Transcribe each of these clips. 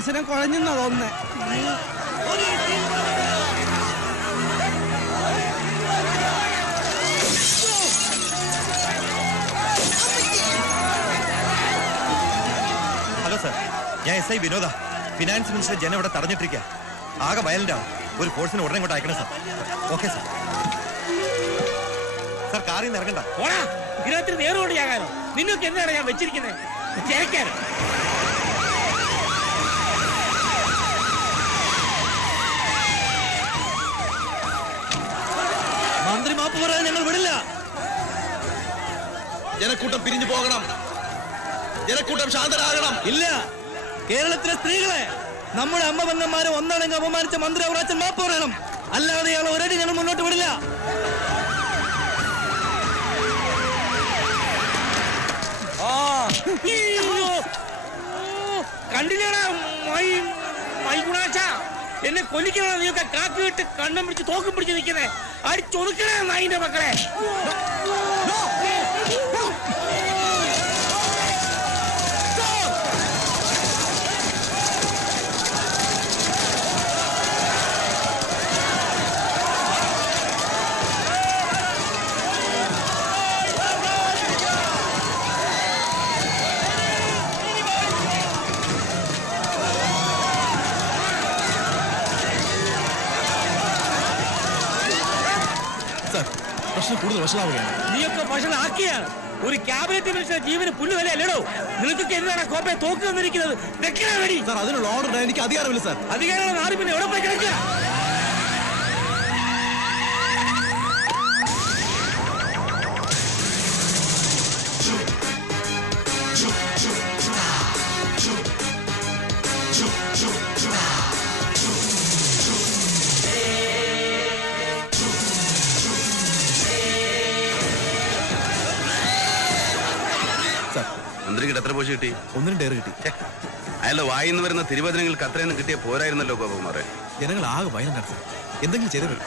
പ്രശ്നം കുഴഞ്ഞെന്നാ തോന്നുന്നേ. Hello sir, ഞാൻ SI വിനോദ. ഫിനാൻസ് മിനിസ്റ്റർ ജനം ഇവിടെ തടഞ്ഞിട്ടിരിക്കുക. ആകെ വയലന്റാണ്. ഒരു ഫോഴ്സിന് ഉടനെ ഇങ്ങോട്ട് അയക്കണം സാർ. Okay sir. സാർ കാറിൽ നിന്ന് ഇറങ്ങണ്ട. ഇതിനകത്ത് നേരോടിയാകാനോ? നിങ്ങൾക്ക് എന്താണ് ഞാൻ വെച്ചിരിക്കുന്നത്? ചേക്കാനോ? മന്ത്രി മാപ്പ് പറയാൻ ഞങ്ങൾ വിടില്ല. ജനക്കൂട്ടം പിരിഞ്ഞു പോകണം. ജനക്കൂട്ടം ശാന്തരാകണം. ഇല്ല, കേരളത്തിലെ സ്ത്രീകളെ, നമ്മുടെ അമ്മ പെങ്ങന്മാരെ ഒന്നടങ്ക് അപമാനിച്ച മന്ത്രി അവറാച്ചൻ മാപ്പ് പറയണം. അല്ലാതെ ഇയാളെ ഒരടി ഞങ്ങൾ മുന്നോട്ട് വിടില്ല. കണ്ടില്ലേടാ മൈഗുണാച്ച, എന്നെ കൊല്ലിക്കണ നീയൊക്കെ കാക്കി വിട്ട് കണ്ണം പിടിച്ച് തോക്കും പിടിച്ച് നിൽക്കുന്നേ. അടിച്ചൊതുക്കണേ നായിന്റെ മക്കളെ. പ്രശ്നം കൂടുതൽ വഷളാവുകയാണ്. നീയൊക്കെ വഷളാക്കിയാണ്. ഒരു ക്യാബിനറ്റ് മിനിസ്റ്റർ ജീവന് പുല്ല് വില അല്ലടോ. നിനക്കൊക്കെ എന്താണ് കോപ്പയെ തോക്ക് തന്നിരിക്കുന്നത്? വെക്കണ വേണ്ടി സാർ, അതിനുള്ള ഓർഡർ എനിക്ക് അധികാരമില്ല സാർ. അധികാരമുള്ള നാട് പിന്നെ എവിടെ പോയി കിടക്കുക? മന്ത്രിക്ക് എത്ര പോഷ കിട്ടി? 1-2 ഏറ് കിട്ടി. അയാളുടെ വായിന്ന് വരുന്ന തിരുവചനങ്ങൾക്ക് അത്രയൊന്നും കിട്ടിയ പോരായിരുന്നല്ലോ ഗോപകുമാറെ. ജനങ്ങൾ ആകെ വയലന്റ് സാർ. എന്തെങ്കിലും ചെയ്തേ വരും.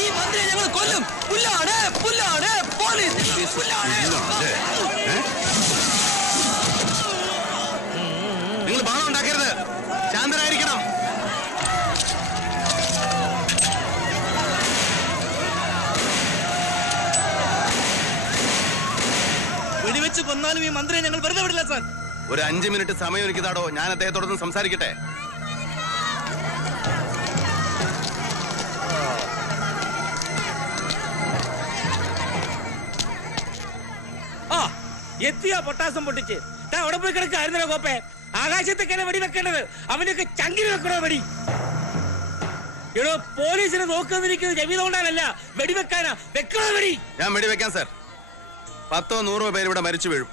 ഈ മന്ത്രിയെ ഞങ്ങൾ കൊല്ലും. പുല്ലാണ് പുല്ലാണ് പോലീസ്. നിങ്ങൾ ബഹളം ഉണ്ടാക്കരുത്. ശാന്തരായിരിക്കണം. വെടിവെച്ച് കൊന്നാലും ഈ മന്ത്രിയെ ഞങ്ങൾ വെറുതെ വിടില്ല സാർ. ഒരു 5 മിനിറ്റ് സമയം എനിക്കിതാടോ. ഞാൻ അദ്ദേഹത്തോടൊന്ന് സംസാരിക്കട്ടെ. എത്തിയാ പൊട്ടാസം പൊട്ടിച്ച് അവിടെ പോയി കിടക്കായിരുന്നല്ലോ കോപ്പെ. ആകാശത്തേക്കല്ലേ വെടി വെക്കേണ്ടത്. അവനൊക്കെ ചങ്കിന് വെക്കണോ വെടി? എടോ, പോലീസിനെ നോക്കുന്നിരിക്കുന്നത് ജമീതുകൊണ്ടാണല്ല, വെടിവെക്കാനാ. വെക്കണോ വെടി? ഞാൻ വെടിവെക്കാം സാർ. 10-100 പേര് ഇവിടെ മരിച്ചു വീഴും.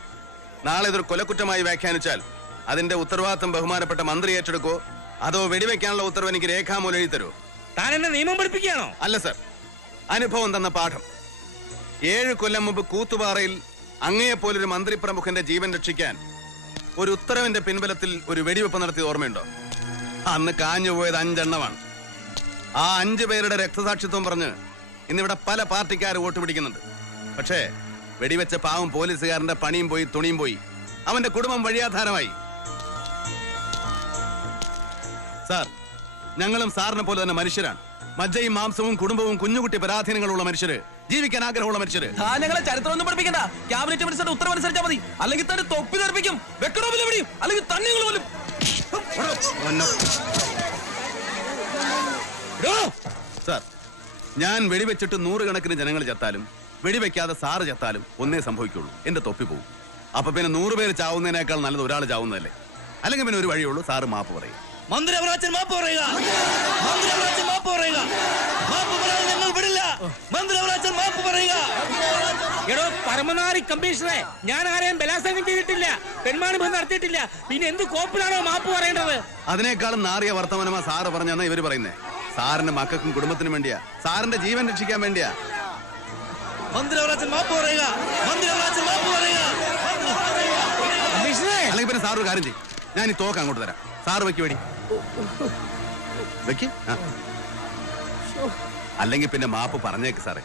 നാളെ ഇതൊരു കൊലക്കുറ്റമായി വ്യാഖ്യാനിച്ചാൽ അതിന്റെ ഉത്തരവാദിത്തം ബഹുമാനപ്പെട്ട മന്ത്രി ഏറ്റെടുക്കോ അതോ വെടിവെക്കാനുള്ള ഉത്തരവ് എനിക്ക് രേഖാമൂലം എഴുതി തരുമോ? താൻ എന്നെ നിയമം പഠിപ്പിക്കുകയാണോ? അല്ല സാർ, അനുഭവം തന്ന പാഠം. 7 കൊല്ലം മുമ്പ് കൂത്തുപാറയിൽ അങ്ങയെപ്പോലൊരു മന്ത്രി പ്രമുഖന്റെ ജീവൻ രക്ഷിക്കാൻ ഒരു ഉത്തരവിന്റെ പിൻബലത്തിൽ ഒരു വെടിവെപ്പ് നടത്തിയ ഓർമ്മയുണ്ടോ? അന്ന് കാഞ്ഞുപോയത് 5 എണ്ണമാണ്. ആ 5 പേരുടെ രക്തസാക്ഷിത്വം പറഞ്ഞ് ഇന്നിവിടെ പല പാർട്ടിക്കാർ വോട്ട് പിടിക്കുന്നുണ്ട്. പക്ഷേ വെടിവെച്ച പാവം പോലീസുകാരന്റെ പണിയും പോയി, തുണിയും പോയി. അവന്റെ കുടുംബം വഴിയാധാരമായി. സാർ, ഞങ്ങളും സാറിനെ പോലെ തന്നെ മനുഷ്യരാണ്. മജ്ജയും മാംസവും കുടുംബവും കുഞ്ഞുകുട്ടി പരാധീനങ്ങളുള്ള മനുഷ്യര്, ജീവിക്കാൻ ആഗ്രഹമുള്ള മനുഷ്യര്. ഞങ്ങളെ ചരിത്രം ഒന്നും പഠിപ്പിക്കണ്ട. ക്യാബിനറ്റ് മിനിസ്റ്ററുടെ ഉത്തരവനുസരിച്ചാൽ മതി. അല്ലെങ്കിൽ തന്നെ തൊപ്പി തെറിപ്പിക്കും. വെക്കണോ വിളിയും അല്ലെങ്കിൽ തന്നെ പോലും. സാർ, ഞാൻ വെടിവെച്ചിട്ട് 100 കണക്കിന് ജനങ്ങൾ ചത്താലും വെടിവെക്കാതെ സാറ് ചത്താലും ഒന്നേ സംഭവിക്കുള്ളൂ, എന്റെ തൊപ്പി പോകും. അപ്പൊ പിന്നെ 100 പേര് ചാവുന്നതിനേക്കാൾ നല്ലത് ഒരാൾ ചാവുന്നതല്ലേ? അല്ലെങ്കിൽ പിന്നെ ഒരു വഴിയുള്ളൂ, സാറ് മാപ്പ് പറയും. മന്ത്രി അവറാച്ചൻ മാപ്പ് പറയുക. മന്ത്രി അവറാച്ചൻ മാപ്പ് പറയുക. മാപ്പ് പറയാൻ ഞങ്ങൾ വിടില്ല. മന്ത്രി അവറാച്ചൻ മാപ്പ് പറയുക. എടോ പരമനാരി കമ്മീഷണറെ, ഞാൻ ആരെയും ബലാത്സംഗം ചെയ്തിട്ടില്ല, പെൺമാണിബന്ധം നടത്തിയിട്ടില്ല. പിന്നെ എന്ത് കോപ്പിലാണോ മാപ്പ് പറയേണ്ടത്? അതിനേക്കാളും നാറിയ വർത്തമാനമാ സാറ് പറഞ്ഞെന്നാ ഇവര് പറയുന്നേ. സാറിന്റെ മക്കൾക്കും കുടുംബത്തിനും വേണ്ടിയാ, സാറിന്റെ ജീവൻ രക്ഷിക്കാൻ വേണ്ടിയാ. മന്ത്രി അവറാച്ചൻ മാപ്പ് പറയുക. മന്ത്രി അവറാച്ചൻ മാപ്പ് പറയുക. അല്ലെങ്കിൽ പിന്നെ സാർ ഒരു കാര്യം ചെയ്യും, ഞാൻ ഈ തോക്ക് അങ്ങോട്ട് തരാം. സാറ് വെക്ക് വേടി വെക്ക്. അല്ലെങ്കിൽ പിന്നെ മാപ്പ് പറഞ്ഞേക്ക് സാറേ.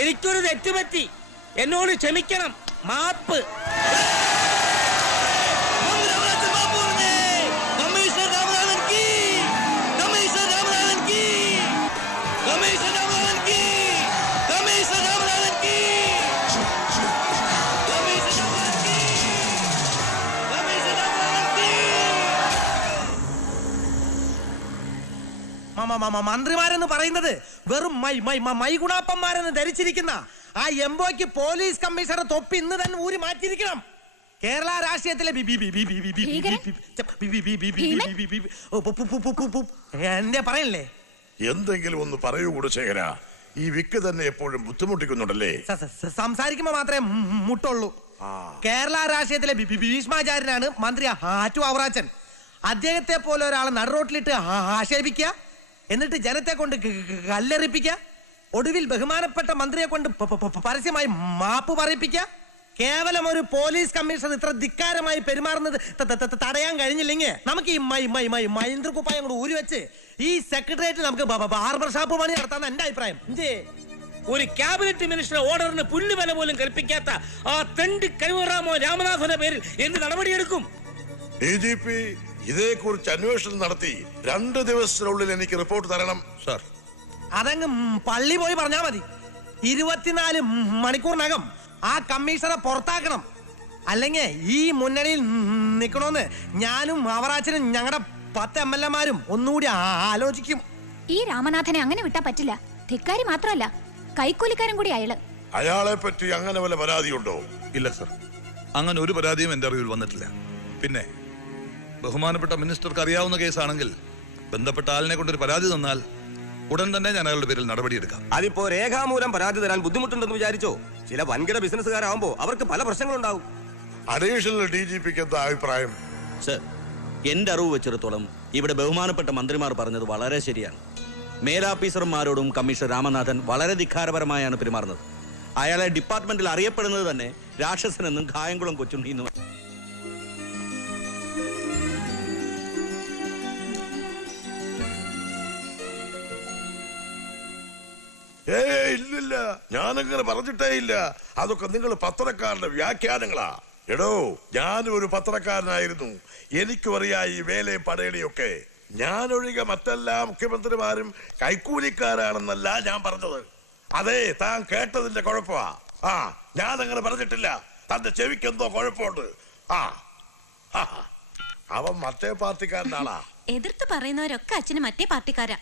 എനിക്കൊരു തെറ്റുപറ്റി, എന്നോട് ക്ഷമിക്കണം, മാപ്പ്. മന്ത്രിമാരെന്ന് പറയുന്നത് വെറും മൈഗുണാപ്പന്മാരെന്ന് ധരിച്ചിരിക്കുന്ന ആ എംബോയ്ക്ക് പോലീസ് കമ്മീഷണർ തൊപ്പി ഇന്ന് തന്നെ ഊരി മാറ്റിയിരിക്കണം. കേരള രാഷ്ട്രീയത്തിലെ എന്റെ പറയല്ലേ? എന്തെങ്കിലും ഒന്ന് പറയൂ കുടശേഖര. ഈ വിക്ക് തന്നെ എപ്പോഴും ബുദ്ധിമുട്ടിക്കുന്നുണ്ടല്ലേ? സംസാരിക്കുമ്പോ മാത്രമേ മുട്ടുള്ളൂ. കേരള രാഷ്ട്രീയത്തിലെ ഭീഷ്മാചാര്യനാണ് മന്ത്രി ആറ്റു അവറാച്ചൻ. അദ്ദേഹത്തെ പോലെ ഒരാളെ നടുറോട്ടിലിട്ട് ആക്ഷേപിക്കുക, എന്നിട്ട് ജനത്തെ കൊണ്ട് കല്ലെറിപ്പിക്കുക, ഒടുവിൽ ബഹുമാനപ്പെട്ട മന്ത്രിയെ കൊണ്ട് പരസ്യമായി മാപ്പ് പറയിപ്പിക്കുക. കേവലം ഒരു പോലീസ് കമ്മീഷണർ ഇത്ര ധിക്കാരമായി പെരുമാറുന്നത് തടയാൻ കഴിഞ്ഞില്ലെങ്കിൽ നമുക്ക് ഈ മൈന്ദ്ര കുപ്പായം കൂടെ ഊരി വെച്ച് ഈ സെക്രട്ടേറിയറ്റിൽ നമുക്ക് ബാർബർ ഷാപ്പ് പണി നടത്താൻ എന്റെ അഭിപ്രായം. ഒരു ക്യാബിനറ്റ് മിനിസ്റ്റർ ഓർഡറിന് പുല്ലുവില പോലും കൽപ്പിക്കാത്ത ആ തെണ്ടി കരുവറാമോ രാമനാഥന്റെ പേരിൽ എന്ത് നടപടിയെടുക്കും? DGP ഇതേക്കുറിച്ച് അന്വേഷണം നടത്തി 2 ദിവസത്തിനുള്ളിൽ എനിക്ക് റിപ്പോർട്ട് തരണം സാർ. അതങ്ങ് പള്ളി പോയി പറഞ്ഞാ മതി. 24 മണിക്കൂറിനകം ആ കമ്മീഷണറെ പുറത്താക്കണം. അല്ലെങ്കിൽ ഈ മുന്നണിയിൽ നിൽക്കണമെന്ന് ഞാനും അവറാച്ചനും ഞങ്ങളുടെ 10 MLA-മാരും ഒന്നുകൂടി ആലോചിക്കും. ഈ രാമനാഥനെ അങ്ങനെ വിട്ടാ പറ്റില്ല. ധിക്കാരി മാത്രമല്ല, കൈക്കൂലിക്കാരൻ കൂടി അയാള്. അയാളെ പറ്റി അങ്ങനെ വല്ല പരാതിയുണ്ടോ? ഇല്ല സർ, അങ്ങനെ ഒരു പരാതിയും എന്റെ അറിവിൽ വന്നിട്ടില്ല. പിന്നെ ബഹുമാനപ്പെട്ട മിനിസ്റ്റർക്ക് അറിയാവുന്ന കേസാണെങ്കിൽ ബന്ധപ്പെട്ട ആളിനെ കൊണ്ടൊരു പരാതി തന്നാൽ ഉടൻ തന്നെ ഞാൻ അയാളുടെ പേരിൽ നടപടിയെടുക്കാം. അതിപ്പോ രേഖാമൂലം പരാതി തരാൻ ബുദ്ധിമുട്ടുണ്ടെന്ന് വിചാരിച്ചോ? ചില വൻകിട ബിസിനസ്സുകാരാവുമ്പോ അവർക്ക് പല പ്രശ്നങ്ങളുണ്ടാവും. അഡീഷണൽ DGPക്ക് എന്താ അഭിപ്രായം? സർ, എന്റെ അറിവ് വെച്ചിടത്തോളം ഇവിടെ ബഹുമാനപ്പെട്ട മന്ത്രിമാർ പറഞ്ഞത് വളരെ ശരിയാണ്. മേലാഫീസർമാരോടും കമ്മീഷണർ രാമനാഥൻ വളരെ ധിക്കാരപരമായാണ് പെരുമാറുന്നത്. അയാളെ ഡിപ്പാർട്ട്മെന്റിൽ അറിയപ്പെടുന്നത് തന്നെ രാക്ഷസനെന്നും കായംകുളം കൊച്ചുണ്ണിന്നും. ഇല്ലില്ല, ഞാനങ്ങനെ പറഞ്ഞിട്ടേ ഇല്ല. അതൊക്കെ നിങ്ങൾ പത്രക്കാരുടെ വ്യാഖ്യാനങ്ങളാ. എടോ, ഞാനും ഒരു പത്രക്കാരനായിരുന്നു. എനിക്കും അറിയാം ഈ വേലയും പടയണിയും ഒക്കെ. ഞാനൊഴികെ മറ്റെല്ലാ മുഖ്യമന്ത്രിമാരും കൈക്കൂലിക്കാരാണെന്നല്ല ഞാൻ പറഞ്ഞത്. അതെ, താൻ കേട്ടതിന്റെ കുഴപ്പമാ. ഞാനങ്ങനെ പറഞ്ഞിട്ടില്ല. തന്റെ ചെവിക്കെന്തോ കുഴപ്പമുണ്ട്. അവൻ മറ്റേ പാർട്ടിക്കാരനാളാ. എതിർത്ത് പറയുന്നവരൊക്കെ അച്ഛന് മറ്റേ പാർട്ടിക്കാരാ.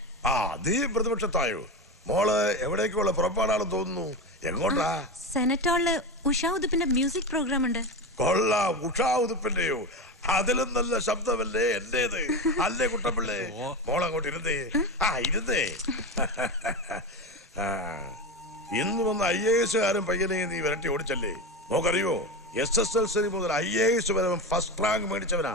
നീ പ്രതിപക്ഷത്തായോ? മോള് എവിടേക്കുള്ള പുറപ്പാടാണെന്ന് തോന്നുന്നു. എങ്ങോട്ടാ? സെനറ്റ് ഹാളില് ഉഷാ ഉതുപ്പിന്റെ മ്യൂസിക് പ്രോഗ്രാം ഉണ്ട്. കൊള്ളാം. ഉഷാ ഉതുപ്പിന്റെയോ? അതിലും നല്ല ശബ്ദമല്ലേ എന്റേത്. അല്ലേ കുട്ടപ്പിള്ളേ? മോളങ്ങോട്ട് ഇരുന്നേ. ഇരുന്നേ. ഇന്ന് വന്ന IAS പയ്യനെ നീ വിരട്ടി ഓടിച്ചല്ലേ? മോക്കറിയോ, SSLC മുതൽ IAS വരെ ഫസ്റ്റ് റാങ്ക് മേടിച്ചവനാ.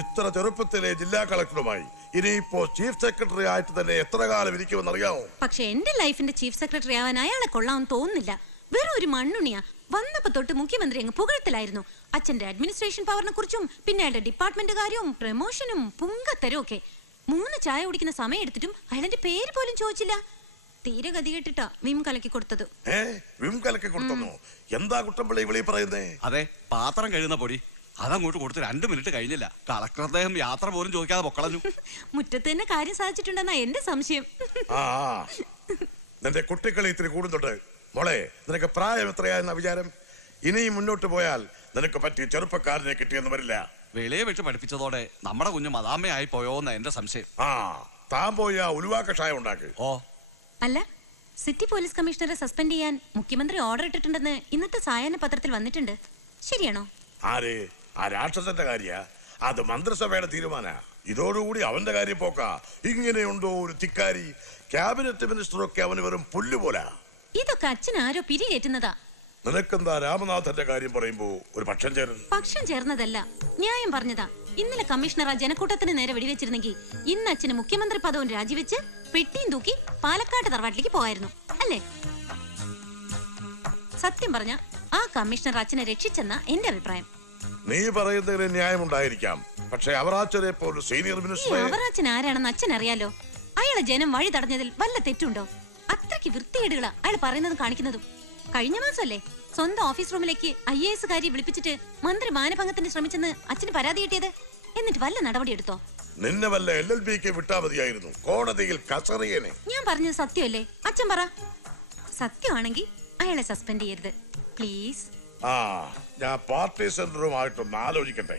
ഇത്ര ചെറുപ്പത്തിലെ ജില്ലാ കളക്ടറുമായി ഇനിയിപ്പോ ചീഫ് സെക്രട്ടറി ആയിട്ട് തന്നെ എത്ര കാലം ഇരിക്കുമെന്ന് അറിയാമോ? പക്ഷെ എന്റെ ലൈഫിന്റെ ചീഫ് സെക്രട്ടറി ആവാൻ അയാളെ കൊള്ളാമെന്ന് തോന്നുന്നില്ല. വെറും ഒരു മണ്ണുണിയാ. വന്നപ്പോ തൊട്ട് മുഖ്യമന്ത്രി അങ്ങ് പുകഴ്ത്തലായിരുന്നു. അച്ഛന്റെ അഡ്മിനിസ്ട്രേഷൻ പവറിനെ കുറിച്ചും പിന്നെ അയാളുടെ ഡിപ്പാർട്ട്മെന്റ് കാര്യവും പ്രമോഷനും പുങ്കത്തരവും ഒക്കെ. 3 ചായ കുടിക്കുന്ന സമയം എടുത്തിട്ടും അയാളുടെ പേര് പോലും ചോദിച്ചില്ല. തീരെ ഗതി കേട്ടിട്ടാ വിം കലക്കി കൊടുത്തത്. വിം കലക്കി കൊടുത്തോ? എന്താ കുട്ടമ്പിള്ളി വിളി പറയുന്നേ? അതെ, പാത്രം കഴുകുന്ന പൊടി അതങ്ങോട്ട് കൊടുത്ത് 2 മിനിറ്റ് കഴിഞ്ഞില്ല. കളക്ടർ അദ്ദേഹം യാത്ര പോലും ചോദിക്കാതെ പൊക്കളഞ്ഞു. മുറ്റത്ത് തന്നെ കാര്യം സാധിച്ചിട്ടുണ്ടെന്നാ എന്റെ സംശയം. നിന്റെ കുട്ടികളി ഇത്തിരി കൂടുന്നുണ്ട്. മോളെ, നിനക്ക് പ്രായം എത്രയായെന്ന വിചാരം? ഇനിയും മുന്നോട്ട് പോയാൽ നിനക്ക് പറ്റിയ ചെറുപ്പക്കാരനെ കിട്ടിയെന്ന് വരില്ല. വെളിയെ വെച്ച് പഠിപ്പിച്ചതോടെ നമ്മുടെ കുഞ്ഞു മതാമ്മയായി പോയോന്ന എന്റെ സംശയം. താൻ പോയി ഉലുവാ കഷായം ഉണ്ടാക്ക്. അല്ല, സിറ്റി പോലീസ് കമ്മീഷണറെ സസ്പെൻഡ് ചെയ്യാൻ മുഖ്യമന്ത്രി ഓർഡർ ഇട്ടിട്ടുണ്ടെന്ന് ഇന്നത്തെ സായാഹ്ന പത്രത്തിൽ വന്നിട്ടുണ്ട്. ശരിയാണോ? ആര്? ആ രാക്ഷസന്റെ കാര്യ? അത് മന്ത്രിസഭയുടെ തീരുമാന. ഇതോടുകൂടി അവന്റെ കാര്യം പോക്ക. ഇങ്ങനെയുണ്ടോ ഒരു തിക്കാരി? ക്യാബിനറ്റ് മിനിസ്റ്ററൊക്കെ അവന് വെറും പുല്ലുപോലാ. ഇതൊക്കെ അച്ഛൻ ആരോ പിരികേറ്റുന്നതാ. നിനക്കെന്താ രാമനാഥന്റെ കാര്യം പറയുമ്പോ ഒരു പക്ഷം ചേർന്ന്? പക്ഷം ചേർന്നതല്ല, ന്യായം പറഞ്ഞതാ. ഇന്നലെ കമ്മീഷണർ ആ ജനക്കൂട്ടത്തിന് നേരെ വെടിവെച്ചിരുന്നെങ്കിൽ ഇന്ന് അച്ഛന് മുഖ്യമന്ത്രി പദവും രാജിവെച്ച് പെട്ടിയും തൂക്കി പാലക്കാട് തറവാട്ടിലേക്ക് പോയായിരുന്നു അല്ലേ? സത്യം പറഞ്ഞ ആ കമ്മീഷണർ അച്ഛനെ രക്ഷിച്ചെന്ന എന്റെ അഭിപ്രായം. നീ പറയുന്നതിന് ന്യായമുണ്ടായിരിക്കാം. പക്ഷെ അവറാച്ചനെ പോലെ സീനിയർ മിനിസ്റ്റർ. അവറാച്ചൻ ആരാണെന്ന് അച്ഛൻ അറിയാലോ. അയാളെ ജനം വഴി തടഞ്ഞതിൽ വല്ല തെറ്റുണ്ടോ? അത്ര എന്തൊക്കെ വൃത്തികേടുകളാ അയാൾ പറയുന്നതും കാണിക്കുന്നതും. കഴിഞ്ഞ മാസമല്ലേ സ്വന്തം ഓഫീസ് റൂമിലേക്ക് IAS കാരിയെ വിളിപ്പിച്ചിട്ട് മന്ത്രി മാനഭംഗത്തിന് ശ്രമിച്ചെന്ന് അച്ഛന് പരാതി കിട്ടിയത്. എന്നിട്ട് വല്ല നടപടി എടുത്തോ? നിന്നെ വല്ല LLBക്ക് വിട്ടാ മതിയായിരുന്നു, കോടതിയിൽ കസറിയനെ. ഞാൻ പറഞ്ഞത് സത്യമല്ലേ? അച്ഛൻ പറ. സത്യമാണെങ്കിൽ അയാളെ സസ്പെൻഡ് ചെയ്യരുത് പ്ലീസ്. ഞാൻ പാർട്ടി സെന്ററുമായിട്ടൊന്ന് ആലോചിക്കട്ടെ.